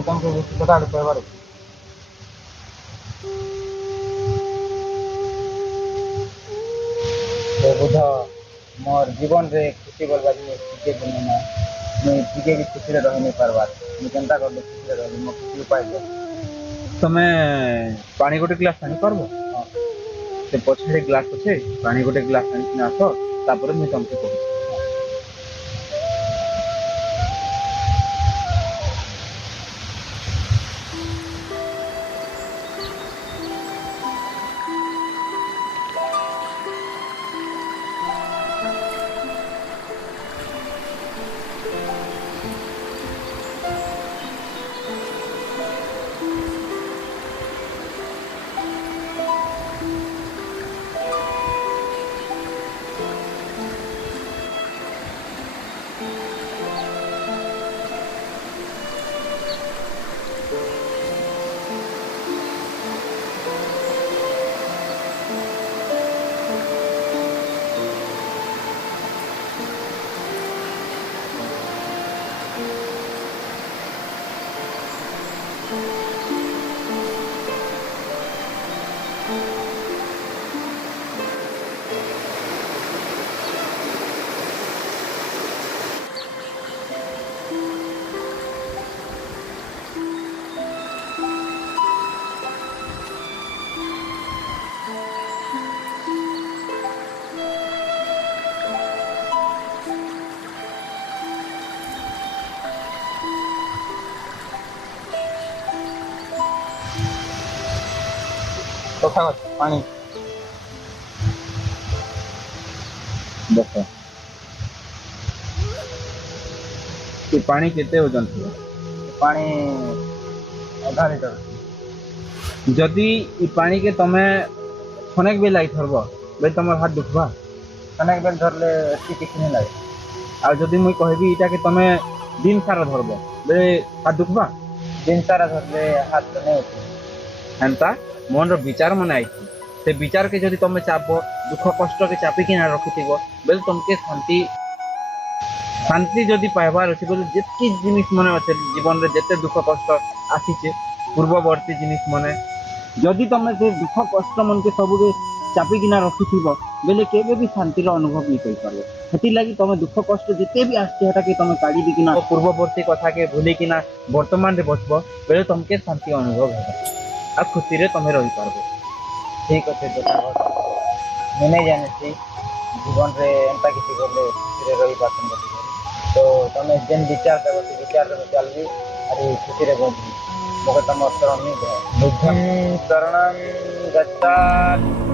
ମୁଁ ତମକୁ କଥା କହିବାର ଅଛି। ବୁଧ मोर जीवन रे खुशी बोलबा जिनिस ଟିକେ ବି ନାଇଁ ମୁଇଁ ଟିକେ ବି ଖୁସିରେ ରହି ନାଇଁ ପାରବାର ମୁଁ କେନ୍ତା କରିଲେ ଖୁସିରେ ରହିବି ମୋ ଖୁସି ଉପାୟ ଦିଅ। ତମେ ପାଣି ଗୋଟେ ଗ୍ଲାସ ଆଣି ପାରବ? ହଁ ସେ ପଛରେ ଗ୍ଲାସ ଅଛେ, ପାଣି ଗୋଟେ ଗ୍ଲାସ ଆଣିକିନା ଆସ, ତାପରେ ମୁଇଁ ତମକୁ କହୁଛି। ହଁ। କଥା ପାଣି ଦେଖ ସେ ପାଣି କେତେ ଓଜନ ଥିବ? ପାଣି ଅଧା ଲିଟର ଯଦି ଇ ପାଣିକେ ତମେ ଖନେକ ବି ଲାଗି ଧରବ ବେଲେ ତମର ହାତ ଦୁଖବା। ଅନେକ ବେଲ ଧରଲେ ଏଠି କିଛି ନାଇଁ ଲାଗେ। ଆଉ ଯଦି ମୁଇଁ କହିବି ଇଟାକେ ତମେ ଦିନ ସାରା ଧରବ ବେଲେ ହାତ ଦୁଖବା? ଦିନ ସାରା ଧରଲେ ହାତ ନାଇଁ ଉଠେ। ହେନ୍ତା ମନର ବିଚାର ମନେ ଆଇଛି, ସେ ବିଚାରକେ ଯଦି ତମେ ଚାପବ, ଦୁଃଖ କଷ୍ଟକେ ଚାପିକିନା ରଖିଥିବ ବେଲେ ତମକେ ଶାନ୍ତି ଯଦି ପାଇବାର ଅଛି ବୋଲେ ଯେତକି ଜିନିଷ ମନେ ଅଛେ ଜୀବନରେ ଯେତେ ଦୁଃଖ କଷ୍ଟ ଆସିଛେ ପୂର୍ବବର୍ତ୍ତୀ ଜିନିଷ ମନେ ଯଦି ତମେ ସେ ଦୁଃଖ କଷ୍ଟ ମନକେ ସବୁକେ ଚାପିକିନା ରଖିଥିବ ବେଲେ କେବେ ବି ଶାନ୍ତିର ଅନୁଭବ ନି କରିପାରିବ। ସେଥିଲାଗି ତମେ ଦୁଃଖ କଷ୍ଟ ଯେତେ ବି ଆସିছে ସେଟାକେ ତମେ କାଢି ଦେଇକିନା ପୂର୍ବବର୍ତ୍ତୀ କଥାକେ ଭୁଲିକିନା ବର୍ତ୍ତମାନରେ ବସବ ବେଲେ ତମକେ ଶାନ୍ତି ଅନୁଭବ ହେବ ଆଉ ଖୁସିରେ ତମେ ରହିପାରିବ। ଠିକ ଅଛେ କଥା ମୁଁ ନାଇଁ ଜାଣିଛି ଜୀବନରେ ଏନ୍ତା କିଛି କଲେ ଖୁସିରେ ରହିପାରୁଛନ୍ତି ବୋଲିକରି। ତ ତମେ ଯେନ୍ ବିଚାର ଦେବ ସେ ବିଚାରରେ ମୁଁ ଚାଲିବି ଆରି ଖୁସିରେ ବଞ୍ଚିବି। ମୋ କଥା ତମ ଶରଣ ବୁଦ୍ଧିଂ ଶରଣଂ ଗଚ୍ଛାମି।